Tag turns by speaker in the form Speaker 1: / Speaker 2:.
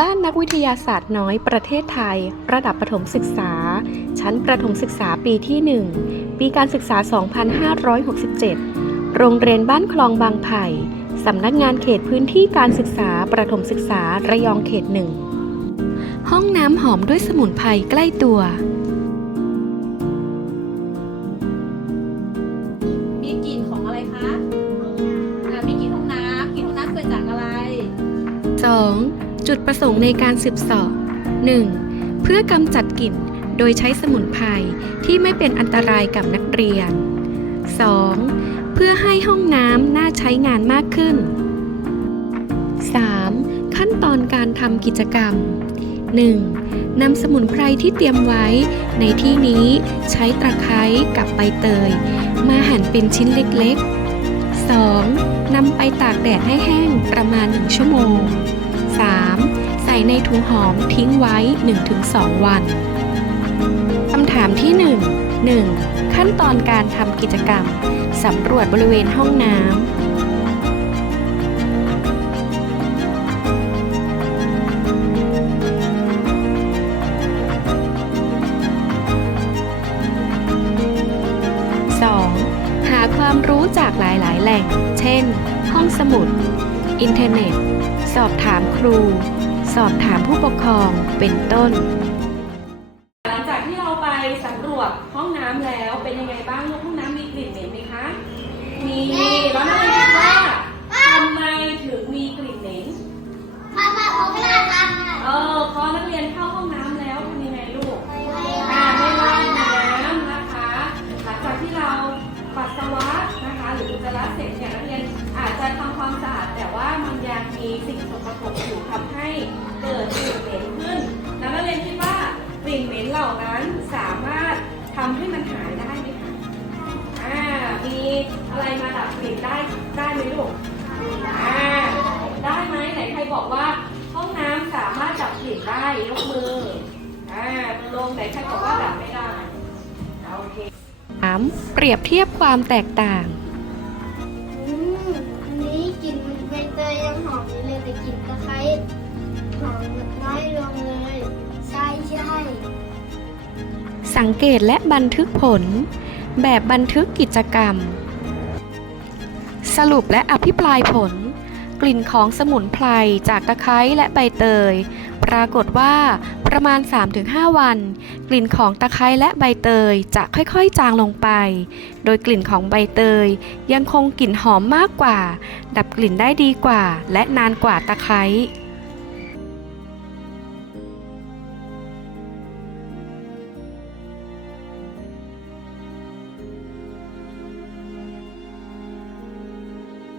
Speaker 1: บ้านนักวิทยาศาสตร์น้อยประเทศไทย ระดับประถมศึกษา ชั้นประถมศึกษาปีที่ 1 ปีการศึกษา 2567 โรงเรียนบ้านคลองบางไผ่ สำนักงานเขตพื้นที่การศึกษาประถมศึกษาระยองเขตหนึ่ง ห้องน้ำหอมด้วยสมุนไพรใกล้ตัว
Speaker 2: มีกลิ่นของอะไรคะอ่ามีกลิ่นห้องน้ำกลิ่นห้องน้ำเกิดจากอะไร
Speaker 1: 2. จุดประสงค์ในการสืบสอบ 1. เพื่อกำจัดกลิ่นโดยใช้สมุนไพรที่ไม่เป็นอันตรายกับนักเรียน 2. เพื่อให้ห้องน้ำน่าใช้งานมากขึ้น 3. ขั้นตอนการทำกิจกรรม 1. นำสมุนไพรที่เตรียมไว้ ในที่นี้ใช้ตะไคร้กับใบเตย มาหั่นเป็นชิ้นเล็กๆ 2. นำไปตากแดดให้แห้งประมาณ 1 ชั่วโมง ในถุงหอมทิ้งไว้ 1-2 วัน คำถามที่ 1 1. ขั้นตอนการทำกิจกรรมสำรวจบริเวณห้องน้ำ 2. หาความรู้จากหลายๆ แหล่ง เช่น ห้องสมุด อินเทอร์เน็ต สอบถามครู สอบถามผู้ปกครองเป็นต้น หลังจากที่เราไปสำรวจห้องน้ำแล้วเป็นยังไงบ้างลูกห้องน้ำมีกลิ่นเหม็นไหมคะ มีแล้วนักเรียนคิดว่าทำไมถึงมีกลิ่นเหม็นเออพอนักเรียนเข้าห้องน้ำแล้วทำยังไงลูกอ่าไม่ว่ายน้ำนะคะหลังจากที่เราปัสสาวะนะคะ หรืออุจจาระเสร็จเนี่ยนักเรียนอาจจะทำความสะอาดแต่ว่ามันยังมีสิ่งสกปรกอยู่ทำ ทำให้มันหายได้ไหมคะอ่ามีอะไรมาดับกลิ่นได้ได้ไหมลูกอ่าได้ไหมไหนใครบอกว่าห้องน้ำสามารถดับกลิ่นได้ยกมืออ่ามือลงไหนใครบอกว่าดับไม่ได้อ่าโอเคสามเปรียบเทียบความแตกต่าง
Speaker 3: อืมอันนี้กลิ่นใบเตยยังหอมอยู่เลยแต่กลิ่นตะไคร้
Speaker 1: สังเกตและบันทึกผล แบบบันทึกกิจกรรม สรุปและอภิปรายผล กลิ่นของสมุนไพรจากตะไคร้และใบเตย ปรากฏว่าประมาณ 3-5 วัน กลิ่นของตะไคร้และใบเตยจะค่อยๆจางลงไป โดยกลิ่นของใบเตยยังคงกลิ่นหอมมากกว่า ดับกลิ่นได้ดีกว่า และนานกว่าตะไคร้